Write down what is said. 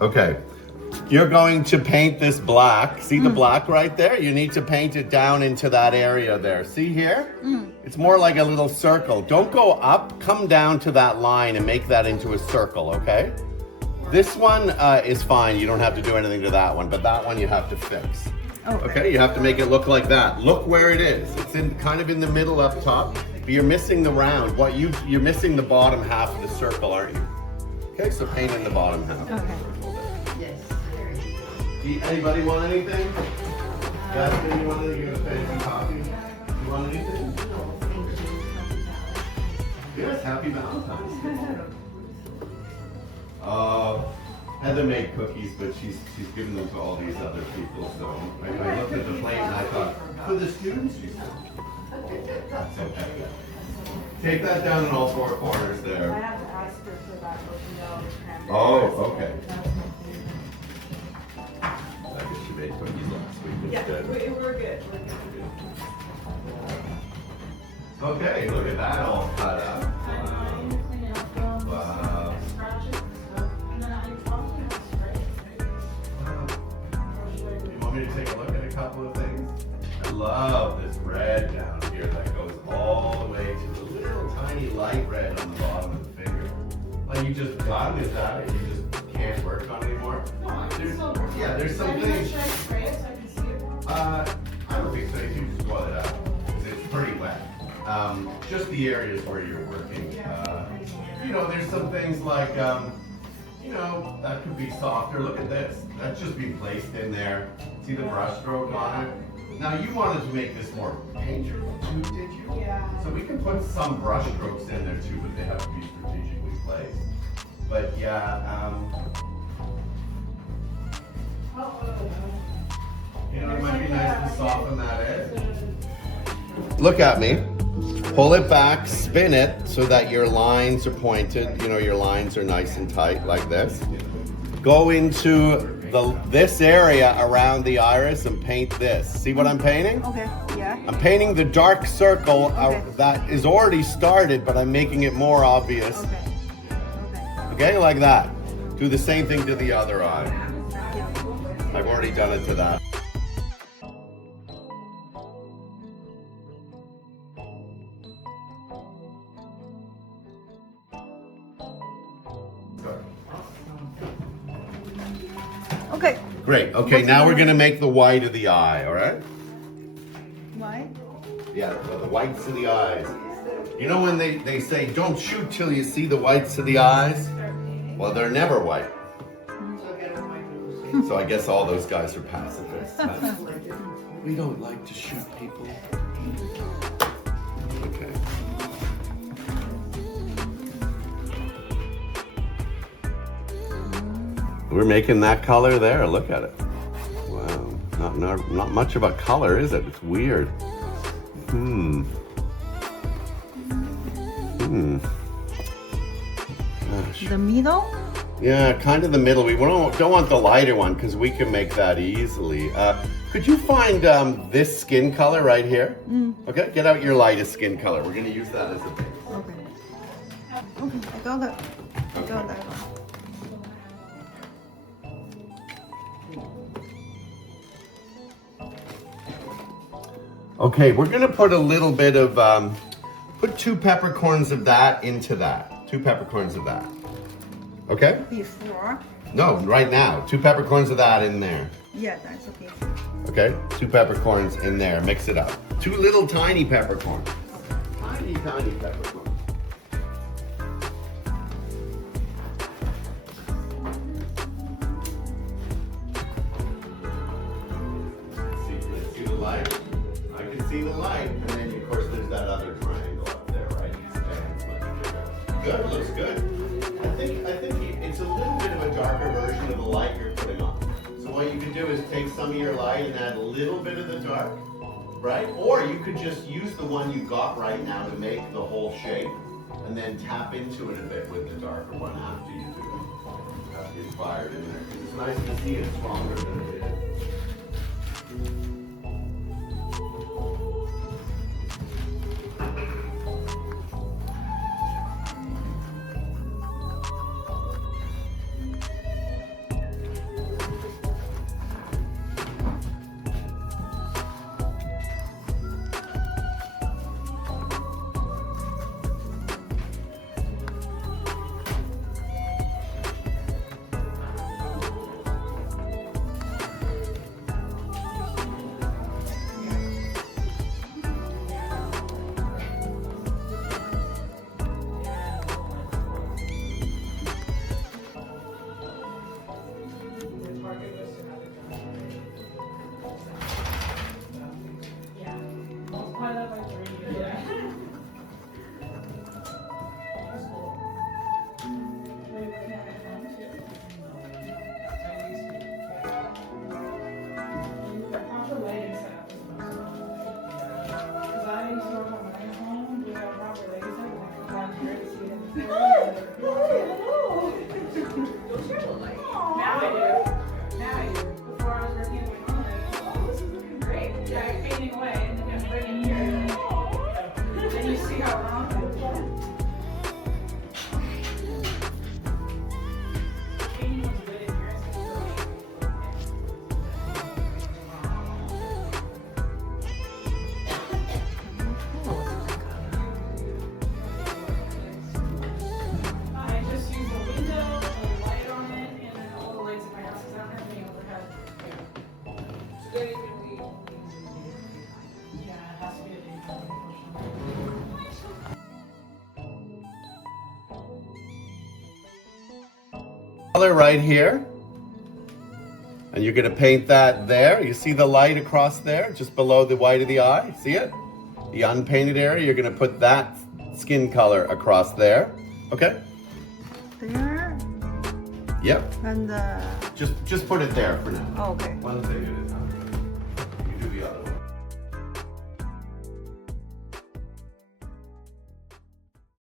Okay. You're going to paint this black. See the black right there? You need to paint it down into that area there. See here? It's more like a little circle. Don't go up, come down to that line and make that into a circle, okay? This one is fine. You don't have to do anything to that one, but that one you have to fix. Okay, you have to make it look like that. Look where it is. It's kind of in the middle up top, but you're missing the round. You're missing the bottom half of the circle, aren't you? Okay, so paint in the bottom half. Okay. Anybody want anything? Jasmine, you want anything? You're gonna finish some coffee? You want anything? Yes, happy Valentine's Day. Heather made cookies, but she's given them to all these other people. So I looked at the plate and I thought, for the students, she said. That's okay. Take that down in all four corners there. I have to ask her for that cookie dough. Oh, okay. I guess she made cookies last week. Yeah, we're good. Okay, look at that all cut up. Wow. You want me to take a look at a couple of things? I love this red down here that goes all the way to the little tiny light red on the bottom of the finger. Like you just got it, is that it? You just can't work on it anymore? There's some things. Should I spray it so I can see it more? I don't think so. You can just oil it out because it's pretty wet. Just the areas where you're working. There's some things like, that could be softer. Look at this. That's just been placed in there. See the brush stroke on it? Now you wanted to make this more painterly too, did you? Yeah. So we can put some brush strokes in there too, but they have to be strategically placed. But yeah, it might be nice to soften that edge. Look at me. Pull it back, spin it so that your lines are pointed. Your lines are nice and tight like this. Go into this area around the iris and paint this. See what I'm painting? Okay, yeah. I'm painting the dark circle Okay. that is already started, but I'm making it more obvious. Okay. Okay, like that. Do the same thing to the other eye. Yeah. I've already done it to that. Okay. Great. Okay, now we're going to make the white of the eye, all right? Why? Yeah, the whites of the eyes. You know when they say, don't shoot till you see the whites of the eyes? Well, they're never white. So I guess all those guys are pacifists. We don't like to shoot people. Okay. We're making that color there. Look at it. Wow. Not much of a color, is it? It's weird. Gosh. The middle? Yeah, kind of the middle. We don't want the lighter one because we can make that easily. Could you find this skin color right here? Okay, get out your lightest skin color. We're going to use that as a base. Okay. Okay, I got it. I got that one. Okay, we're going to put a little bit of, put 2 peppercorns of that into that. 2 peppercorns of that. Okay? Before? No, right now. 2 peppercorns of that in there. Yeah, that's okay. Okay? 2 peppercorns in there. Mix it up. 2 little tiny peppercorns. Tiny peppercorns. See the light? I can see the light. And then, of course, there's that other triangle up there, right? Good, looks good. I think it's a little bit of a darker version of the light you're putting on. So what you can do is take some of your light and add a little bit of the dark, right? Or you could just use the one you got right now to make the whole shape and then tap into it a bit with the darker one after you do it. Have the inspired in there. It's nice to see it stronger than it is. color right here. And you're gonna paint that there. You see the light across there, just below the white of the eye? See it? The unpainted area, you're gonna put that skin color across there. Okay? There Yep. and Just put it there for now. oh, okay. One thing at a time.